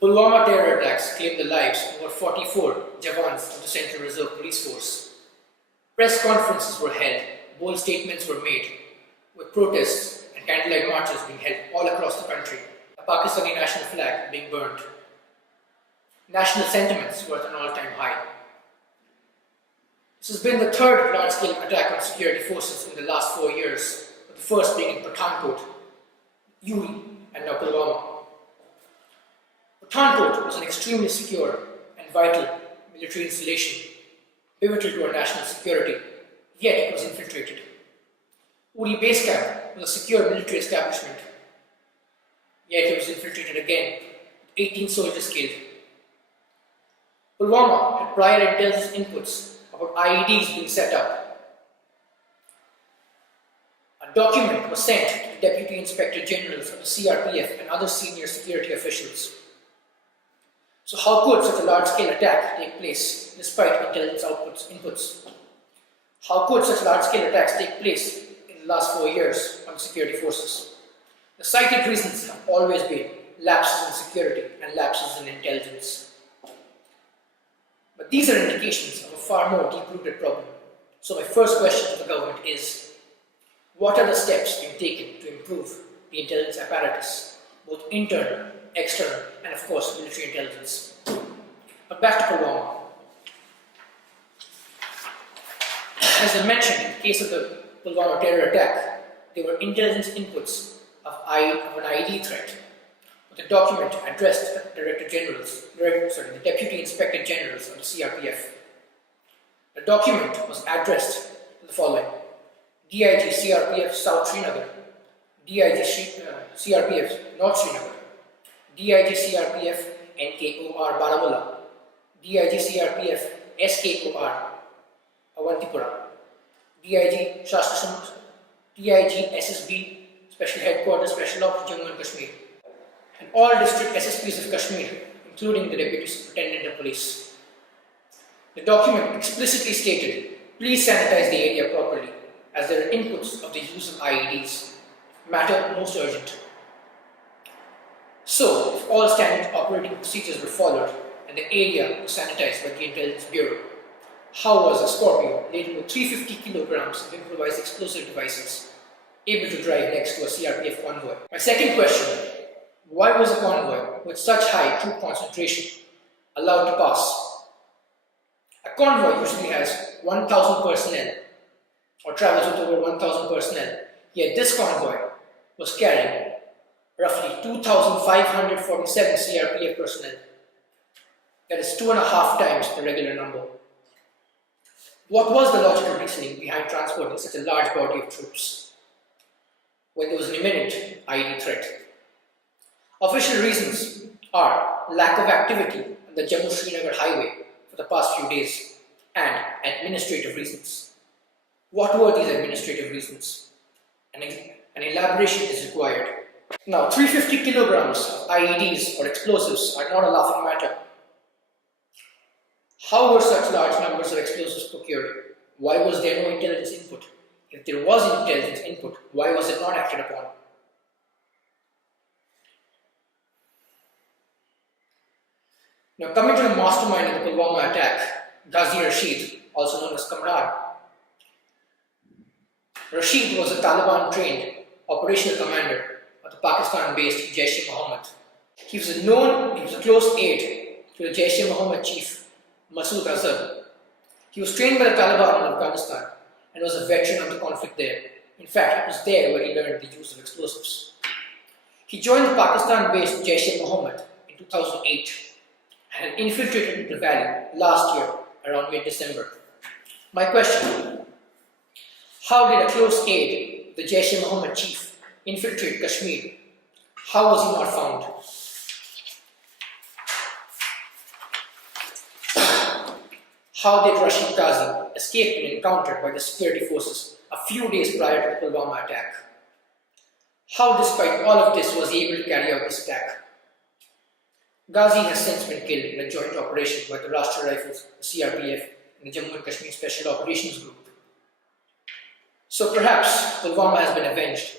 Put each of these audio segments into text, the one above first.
Pulwama terror attacks claimed the lives of over 44 Jawaans of the Central Reserve Police Force. Press conferences were held, bold statements were made, with protests and candlelight marches being held all across the country, a Pakistani national flag being burned. National sentiments were at an all-time high. This has been the third large-scale attack on security forces in the last 4 years, with the first being in Pathankot, Uri, and now Pulwama. Pathankot was an extremely secure and vital military installation, pivotal to our national security, yet it was infiltrated. Uri base camp was a secure military establishment, yet it was infiltrated again, with 18 soldiers killed. Pulwama had prior intelligence inputs about IEDs being set up. A document was sent to the Deputy Inspector Generals of the CRPF and other senior security officials. So how could such a large-scale attack take place despite intelligence inputs? How could such large-scale attacks take place in the last 4 years on security forces? The cited reasons have always been lapses in security and lapses in intelligence. But these are indications of a far more deep-rooted problem. So my first question to the government is, what are the steps being taken to improve the intelligence apparatus, both internal, external, and of course military intelligence? But back to Pulwama. As I mentioned, in the case of the Pulwama terror attack, there were intelligence inputs of an IED threat, with a document addressed to the Deputy Inspector Generals of the CRPF. The document was addressed to the following: DIG CRPF South Srinagar, DIG CRPF North Srinagar, DIG CRPF NKOR Baramulla, DIG CRPF SKOR Avantipura, DIG SSB Special Headquarters Special Ops Jammu and Kashmir, and all district SSPs of Kashmir, including the Deputy Superintendent of Police. The document explicitly stated, please sanitize the area properly, as there are inputs of the use of IEDs. Matter most urgent. So, if all standard operating procedures were followed and the area was sanitized by the Intelligence Bureau, how was a Scorpio laden with 350 kilograms of improvised explosive devices able to drive next to a CRPF convoy? My second question: why was a convoy with such high troop concentration allowed to pass? A convoy usually has 1,000 personnel or travels with over 1,000 personnel, yet this convoy was carrying roughly 2,547 CRPF personnel. That is 2.5 times the regular number. What was the logical reasoning behind transporting such a large body of troops when there was an imminent IED threat? Official reasons are lack of activity on the Jammu-Srinagar highway for the past few days and administrative reasons. What were these administrative reasons? An elaboration is required. Now, 350 kilograms of IEDs or explosives are not a laughing matter. How were such large numbers of explosives procured? Why was there no intelligence input? If there was intelligence input, why was it not acted upon? Now, coming to the mastermind of the Pulwama attack, Ghazi Rashid, also known as Kamran. Rashid was a Taliban-trained operational commander of the Pakistan-based Jaish-e-Mohammed. He was a close aide to the Jaish-e-Mohammed chief, Masood Azhar. He was trained by the Taliban in Afghanistan and was a veteran of the conflict there. In fact, it was there where he learned the use of explosives. He joined the Pakistan-based Jaish-e-Mohammed in 2008 and infiltrated the valley last year around mid-December. My question: how did a close aide, the Jaish-e-Mohammed chief, infiltrate Kashmir? How was he not found? How did Rashid Ghazi escape being encountered by the security forces a few days prior to the Pulwama attack? How, despite all of this, was he able to carry out this attack? Ghazi has since been killed in a joint operation by the Rashtriya Rifles, the CRPF, and the Jammu and Kashmir Special Operations Group. So perhaps Pulwama has been avenged.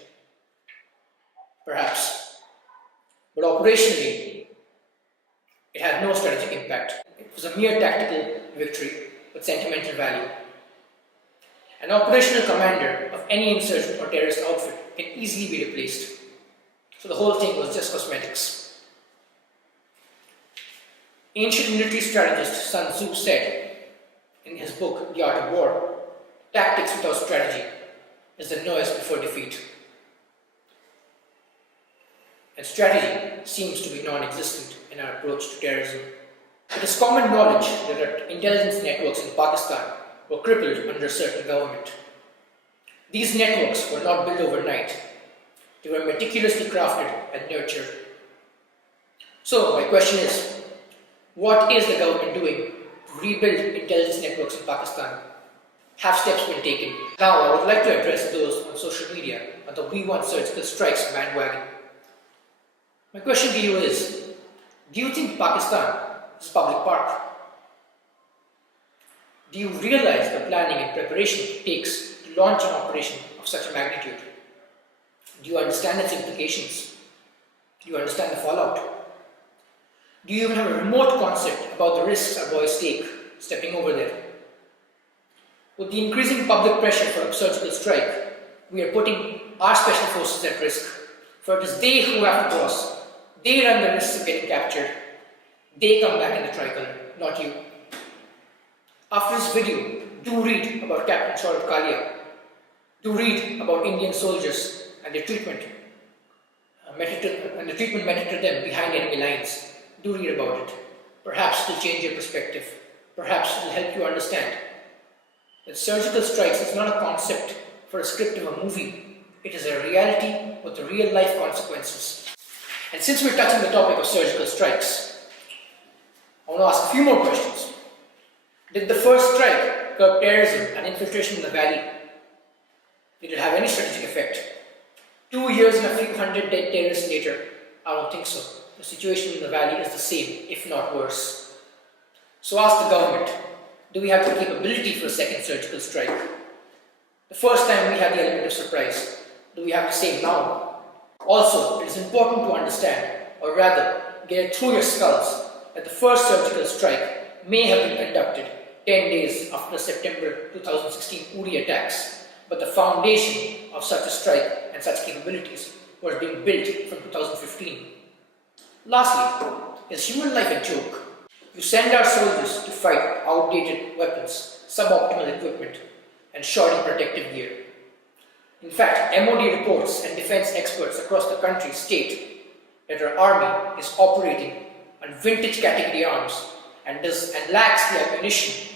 Perhaps. But operationally, It had no strategic impact. It was a mere tactical victory with sentimental value. An operational commander of any insurgent or terrorist outfit can easily be replaced. So the whole thing was just cosmetics. Ancient military strategist Sun Tzu said in his book, The Art of War, tactics without strategy is the noise before defeat. And strategy seems to be non-existent in our approach to terrorism. It is common knowledge that our intelligence networks in Pakistan were crippled under a certain government. These networks were not built overnight. They were meticulously crafted and nurtured. So my question is, what is the government doing to rebuild intelligence networks in Pakistan? Have steps been taken? Now I would like to address those on social media on the We Want Surgical Strikes bandwagon. My question to you is, do you think Pakistan is a public park? Do you realize the planning and preparation it takes to launch an operation of such a magnitude? Do you understand its implications? Do you understand the fallout? Do you even have a remote concept about the risks our boys take stepping over there? With the increasing public pressure for a surgical strike, we are putting our special forces at risk, for it is they who have to cross. They run the risks of getting captured. They come back in the tricolour, not you. After this video, do read about Captain Saurabh Kalia. Do read about Indian soldiers and their treatment, meted to them behind enemy lines. Do read about it. Perhaps it will change your perspective. Perhaps it will help you understand that surgical strikes is not a concept for a script of a movie. It is a reality with the real life consequences. And since we're touching the topic of surgical strikes, I want to ask a few more questions. Did the first strike curb terrorism and infiltration in the valley? Did it have any strategic effect? 2 years and a few hundred dead terrorists later, I don't think so. The situation in the valley is the same, if not worse. So ask the government, do we have the capability for a second surgical strike? The first time we had the element of surprise. Do we have the same now? Also, it is important to understand, or rather, get it through your skulls, that the first surgical strike may have been conducted 10 days after the September 2016 Uri attacks, but the foundation of such a strike and such capabilities was being built from 2015. Lastly, is human life a joke? You send our soldiers to fight outdated weapons, suboptimal equipment, and shoddy protective gear. In fact, MOD reports and defense experts across the country state that our army is operating on vintage category arms and lacks the ammunition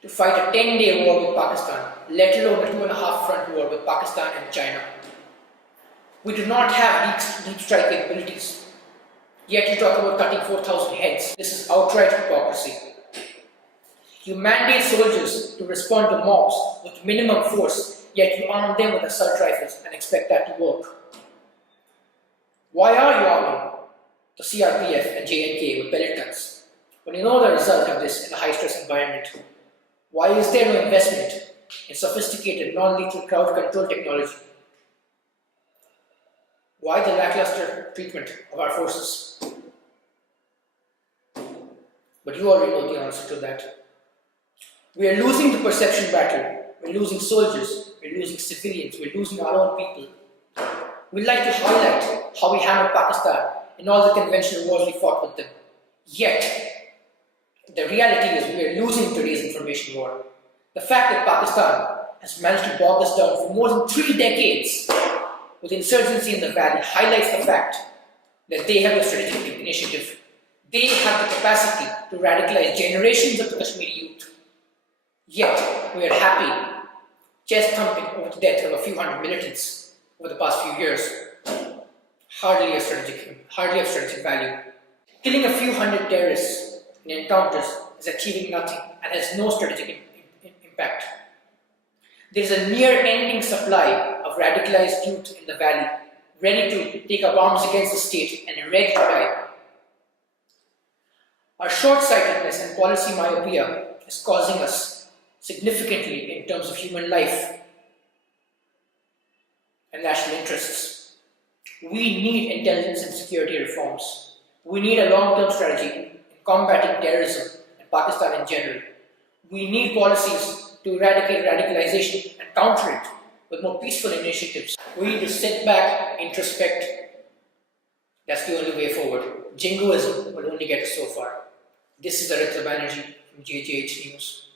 to fight a 10-day war with Pakistan, let alone a 2.5 front war with Pakistan and China. We do not have deep strike capabilities. Yet you talk about cutting 4,000 heads. This is outright hypocrisy. You mandate soldiers to respond to mobs with minimum force, yet you arm them with assault rifles and expect that to work. Why are you arming the CRPF and JNK with pellet guns when you know the result of this in a high-stress environment? Why is there no investment in sophisticated non-lethal crowd control technology? Why the lackluster treatment of our forces? But you already know the answer to that. We are losing the perception battle. We're losing soldiers. We're losing civilians. We're losing our own people. We like to highlight how we hammered Pakistan in all the conventional wars we fought with them. Yet, the reality is we are losing today's information war. The fact that Pakistan has managed to bog us down for more than 3 decades with insurgency in the valley highlights the fact that they have the strategic initiative. They have the capacity to radicalize generations of the Kashmiri youth. Yet, we are happy, chest thumping over the death of a few hundred militants over the past few years. Hardly of strategic value. Killing a few hundred terrorists in encounters is achieving nothing and has no strategic impact. There is a near-ending supply of radicalized youth in the valley, ready to take up arms against the state and ready to die. Our short-sightedness and policy myopia is causing us significantly in terms of human life and national interests. We need intelligence and security reforms. We need a long-term strategy in combating terrorism and Pakistan in general. We need policies to eradicate radicalization and counter it with more peaceful initiatives. We need to sit back, introspect. That's the only way forward. Jingoism will only get us so far. This is Aritra Banerjee from JJH News.